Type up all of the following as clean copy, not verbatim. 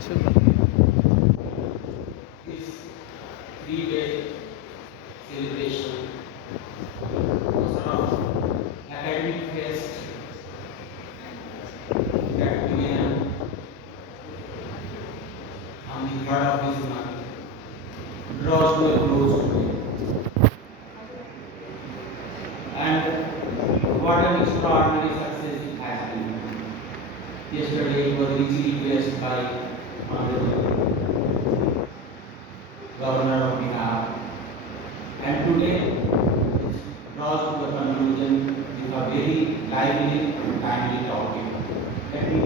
This 3-day celebration was around academic fest that began on the 3rd of this month draws to a close today. And what an extraordinary success it has been. Yesterday it was richly blessed by Honorable Governor of Bihar, and today it draws to a conclusion with a very lively and timely topic. That is,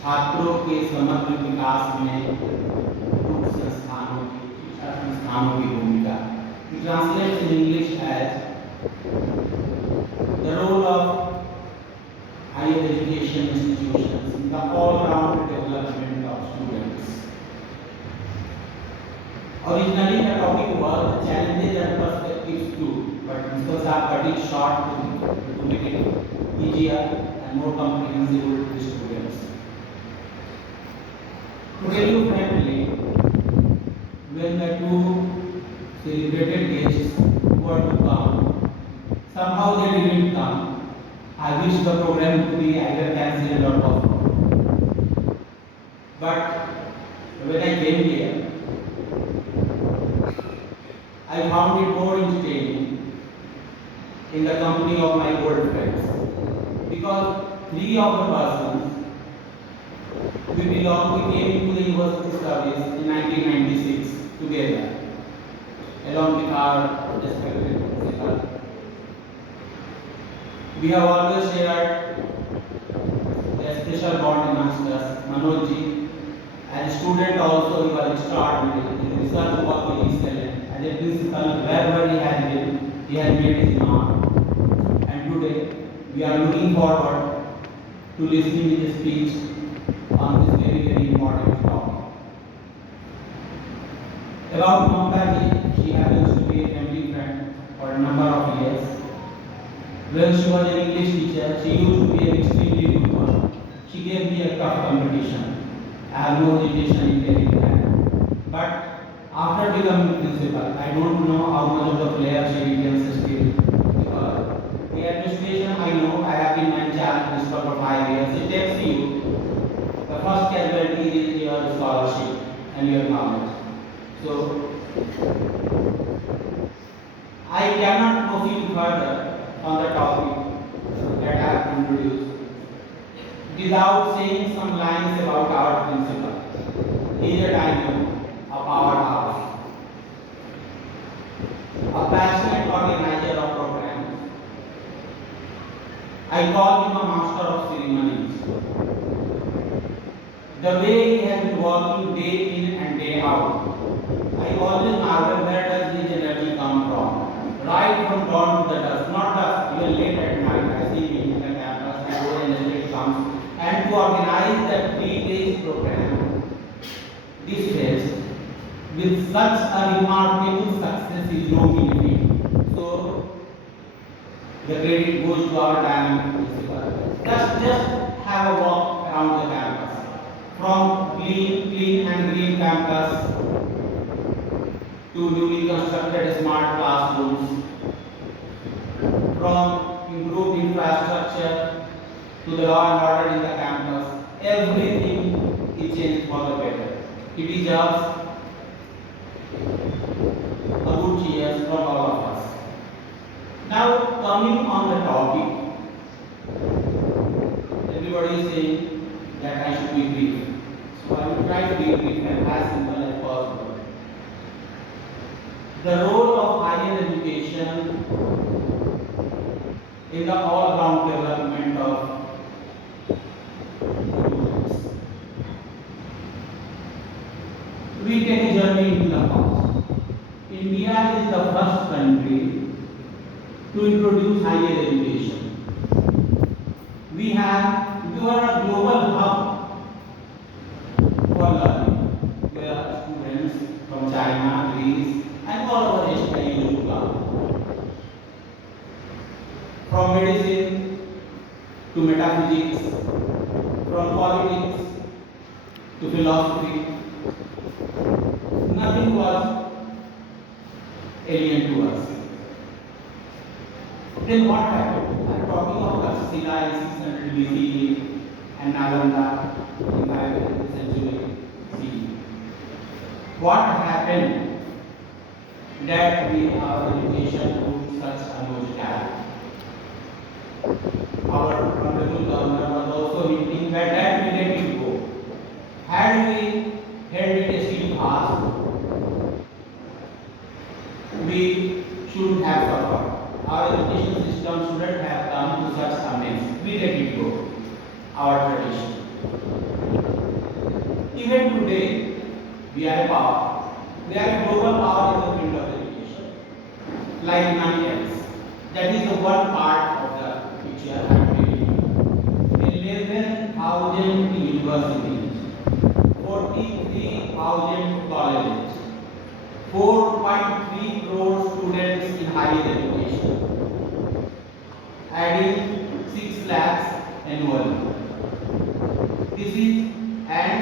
छात्रों के समग्र विकास में उच्च संस्थानों की शिक्षा संस्थानों की भूमिका. It translates in English as the role of higher education institutions in the all-round development of students. Originally the topic was the challenges and perspectives too, but Mr. Saab cut it short to make it easier and more comprehensible to the students. To tell you frankly, when the two celebrated guests were to come, somehow they didn't come. I wish the program to be either cancelled or postponed. But when I came here, I found it more entertaining in the company of my old friends, because three of the persons we came into the university service in 1996 together, along with our respective principal. We have always shared a special bond amongst us. Manoj ji, as a student also, he was extraordinary. His research was very excellent. As a principal, wherever he has been, he has made his mark. And today, we are looking forward to listening to his speech on this very, very important topic. About Mamta ji, she happens to be a family friend for a number of years. When she was an English teacher, she used to be an extremely good one. She gave me a tough competition. I have no hesitation in telling that. But after becoming principal, I don't know how much of the player she retains still. Because the administration, I know, I have been my child principal for 5 years. It takes you. The first casualty is your scholarship and your knowledge. So, I cannot proceed further on the topic that I have introduced without saying some lines about our principal. He is a dynamo, a powerhouse, a passionate organizer of programs. I call him a master of ceremonies. The way he has been working day in and day out, I always marvel where does his energy come from. Right from dawn to the dusk, not dusk, even late at night, I see him in the campus and go and it comes. And to organize that 3 days program, this fest, with such a remarkable success is no mean feat. So, the credit goes to our dynamic principal. Just have a walk around the campus. From clean and green campus to newly constructed smart classrooms, from improved infrastructure to the law and order in the campus, everything is changed for the better. It deserves a good cheers from all of us. Now, coming on the topic, everybody is saying that I should be brief. So I will try to be brief and as simple as possible. The role of higher education in the all-round development of students. We take a journey into the past. India is the first country to introduce higher education. We were a global hub for learning, where students from China, Greece, and all over Asia used to come. From medicine to metaphysics, from politics to philosophy, nothing was alien to us. Then what happened? I am talking of Tashila in 600 BCE and Nalanda in 5th century CE. What happened that we our education took such a nose. Our honorable governor was also hinting that we let it go. Had we held it still fast, we shouldn't have suffered. Our education system shouldn't have come to such a mess. We let it go. Our tradition. Even today, we are a power. We are a global power in the field of education, like none else. That is the one part of the picture I am giving you. 11,000 universities, 43,000 colleges, 4.3 crore students in higher education, adding 6 lakhs annually. This is, and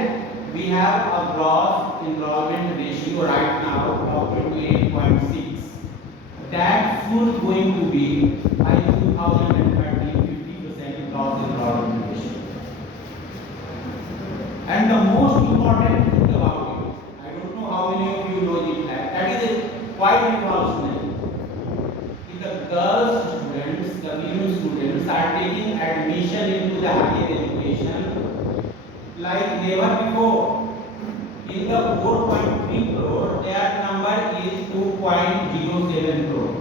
we have a gross enrollment ratio right now of 28.6. That should going to be by 2030 50% gross enrollment ratio. And the most important thing about it, I don't know how many of you know it, that is quite revolutionary. If the girls students, the female students are taking admission into the higher education like never before. In the 4.3 crore, their number is 2.07 crore.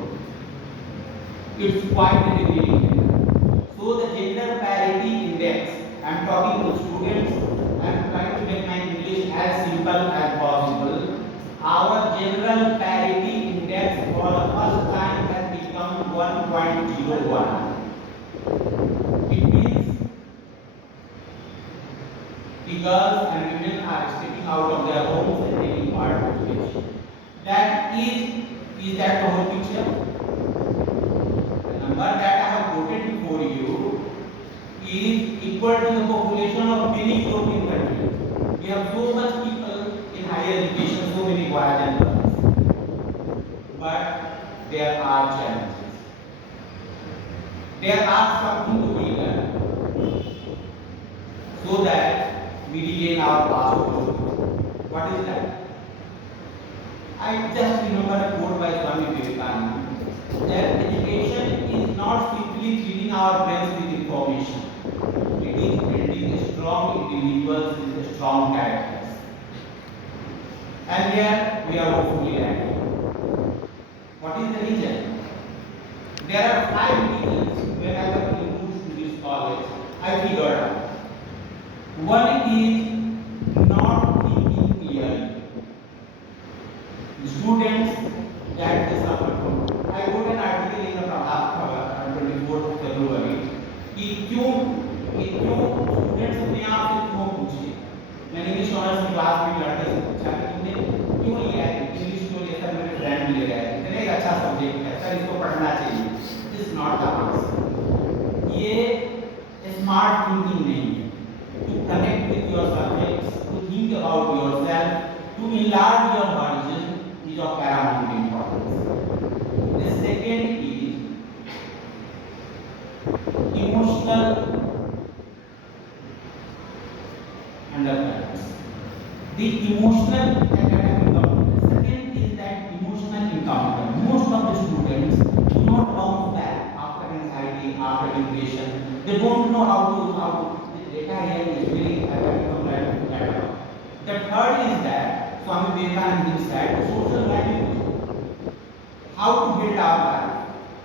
It's quite revealing. So the gender parity index, I am talking to students, I am trying to make my English as simple as possible. Our general parity index for the first time has become 1.01. It means the girls and women are stepping out of their homes and taking part in education. That is that the whole picture? The number that I have quoted before you is equal to the population of many European countries. We have so much people in higher education, so many boys and girls. But there are challenges. There are something to be done so that we regain our past glory. What is that? I just remember a quote by Swami Vivekananda that education is not simply feeding our brains with information. It is building strong individuals with strong characters. And here we are hopefully landing. What is the reason? There are 5 reasons when I was introduced to this college. I figured out. One is not thinking clearly. Students that they suffer from. I wrote an article in the Prabhat Khabar on 24th February कि क्यों students अपने आप से क्यों पूछे. मैंने English honours की class में लड़के से पूछा कि तुमने क्यों लिया है इंग्लिश क्यों लिया. सर मेरे फ्रेंड ले गए, इतने एक अच्छा सब्जेक्ट है सर, इसको पढ़ना चाहिए. This not the answer. ये स्मार्ट थिंकिंग नहीं है. To connect with your subjects, to think about yourself, to enlarge your horizon is of paramount importance. The second is emotional undercurrents. The emotional encounter. Second is that emotional encounter. Most of the students do not bounce back after anxiety, after depression. They don't know how to data here is very compared to that. The third is that Swami Vivekananda said social values. How to build our life,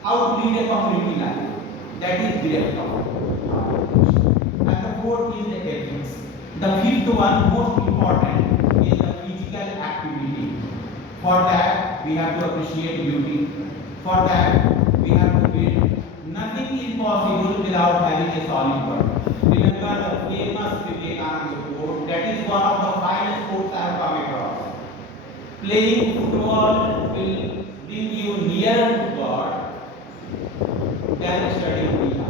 how to lead a community life. That is direct and the fourth is the ethics. The fifth one, most important, is the physical activity. For that, we have to appreciate beauty. For that, we have to build. Nothing is possible without having a solid body. Remember the famous Vivekananda quote, that is one of the finest quotes I have come across. Playing football will bring you nearer to God than studying Gita.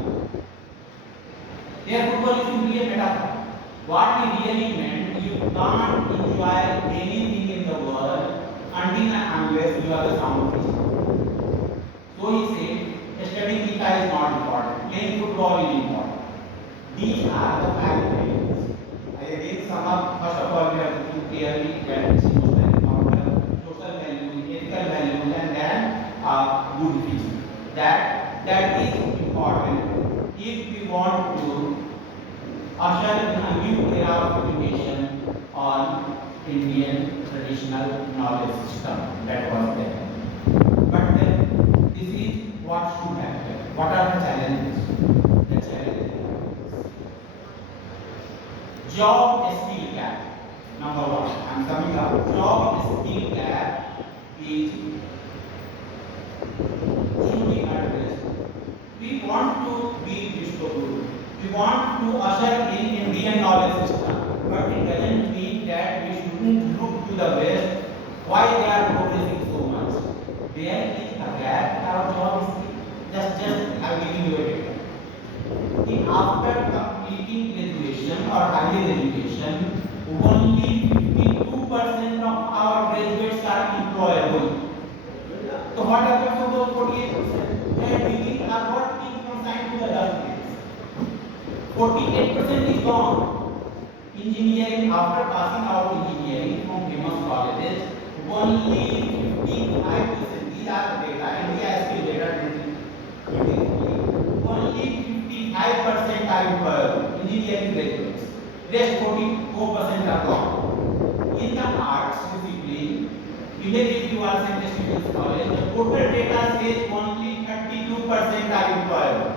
Their football is simply a metaphor. What he really meant, you you can't enjoy anything in the world until and unless you are a sound physician. So he said, studying Gita is not important, playing football is important. These are the five values. I again sum up. First of all, we have to think clearly that this is social encounter, social values, ethical values, and then good physics. That is important if we want to usher in a new era of education on Indian traditional knowledge system that was there. But then this is what should happen. What are the challenges? The challenges. Job skill gap. Number one, I am summing up. Job skill gap is should be addressed. We want to be dystopia. We want to usher in Indian knowledge system, but it doesn't mean that we shouldn't look to the West. Why they are progressing so much? There is a gap in our job skill. Just I'm giving you a data. In after completing graduation or higher education, only 52% of our graduates are employable. So what happens to those 48%? Their degrees are what being consigned to the dustbins. 48% is gone. Engineering, after passing out engineering from famous colleges, only 55%. These are the data. India has still data 2023. Only 55% are employable, engineering graduates. Rest 44% are gone. In the arts discipline, even if you are St. Stephen's College, the total data says only 32% are employable.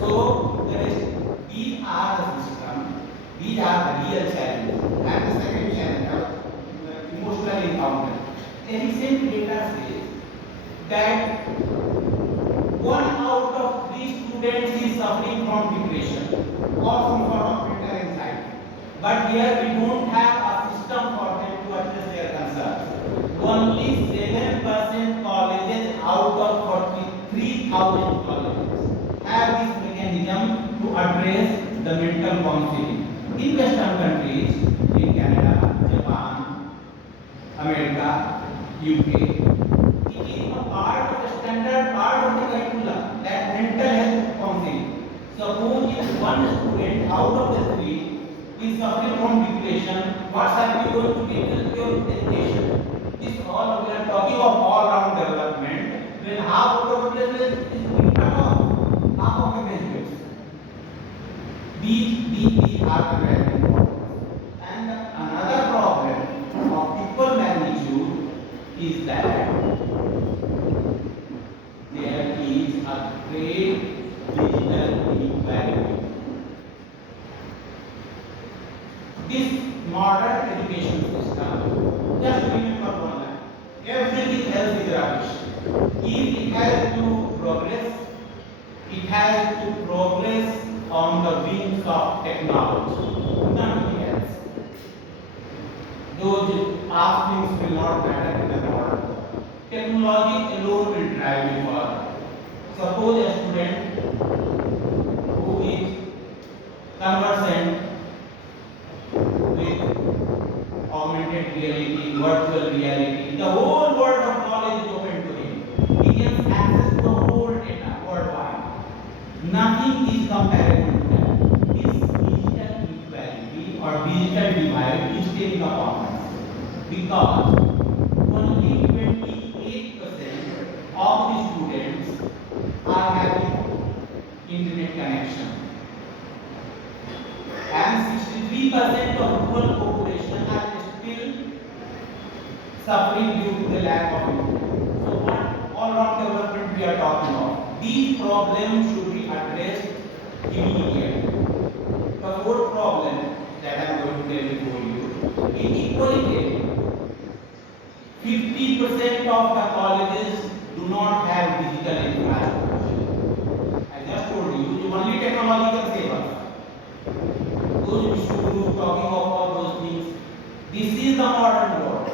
So these are the system, these are the real challenges. And the second challenge, emotional encounter. A recent data says that 1 out of 3 students is suffering from depression or some sort of mental anxiety. But here we don't have a system for them to address their concerns. Only 7% colleges out of 43,000 colleges have this mechanism to address the mental counseling. In Western countries, in Canada, Japan, America, UK, it is a part of the standard part of the curriculum that mental health counseling. Suppose if one student out of the 3 is suffering from depression, what are you going to be in your education? This all we are talking of all round development. When half of the population is being cut off, half of the graduates. These are the very important. And another problem of equal magnitude is that there is a great digital inequality. This modern education system, just remember one line, everything else is rubbish. If it has to progress, it has to progress on the wings of technology, nothing else. Those past things will not matter in the modern world. Technology alone will drive you forward. Suppose a student who is conversant with augmented reality, virtual reality, the whole world of knowledge is open to him. He gets access to the whole data worldwide. Nothing is comparable to that. This digital inequality or digital divide is taking upon us because only 28% of the students are having internet connection and 63% of rural population are still suffering due to the lack of internet. So what all-round development we are talking of? These problems should be addressed immediately. The fourth problem that I am going to tell before you, inequality. 50% of the colleges do not have digital infrastructure. I just told you, only technology can save us. Those issues talking of all those things, this is the modern world.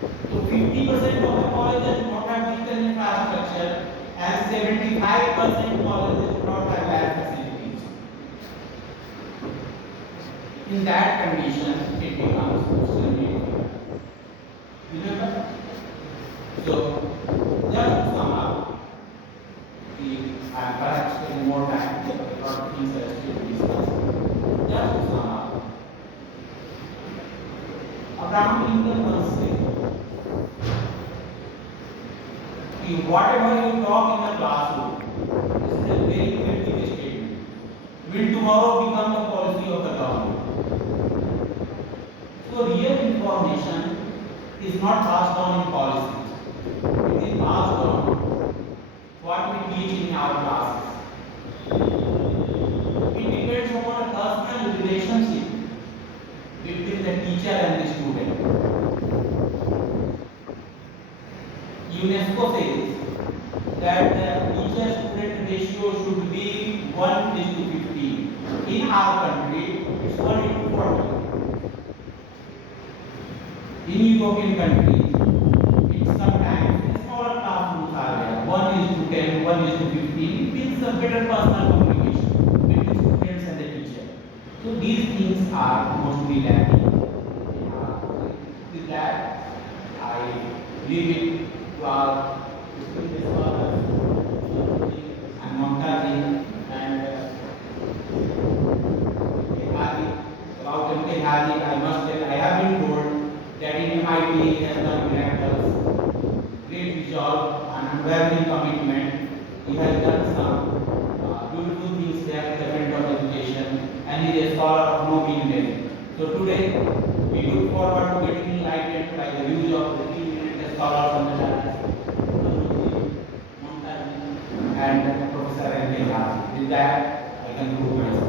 So 50% of the colleges do not have digital infrastructure and 75% colleges do not have lab facilities. In that condition, it becomes extremely difficult. Remember? So, just to sum up, I am perhaps taking more time, a lot of things are still to discuss. Just to sum up, Abraham Lincoln once said, whatever you talk in the classroom, this is a very critical statement, will tomorrow become the policy of the government. So real information is not passed down in policies. It is passed down what we teach in our classes. It depends upon a personal relationship between the teacher and the student. UNESCO says that the teacher-student ratio should be 1:15. In our country, it's 1:40. In European countries, it's sometimes smaller classrooms are there. 1:10, 1:15. It means a better personal communication between students and the teacher. So these things are mostly lacking. With that, I leave it to our distinguished scholars, and Mamtaji and Haji. About MK Haji, I must say I have been told that in MIT he has done miracles, great resolve and unwavering commitment. He has done some beautiful things there in the field of education, and he is a scholar of no mean name. So today we look forward to getting enlightened by the views of the eminent scholars on the dais, and Professor M.K. Haji. With that, I conclude myself.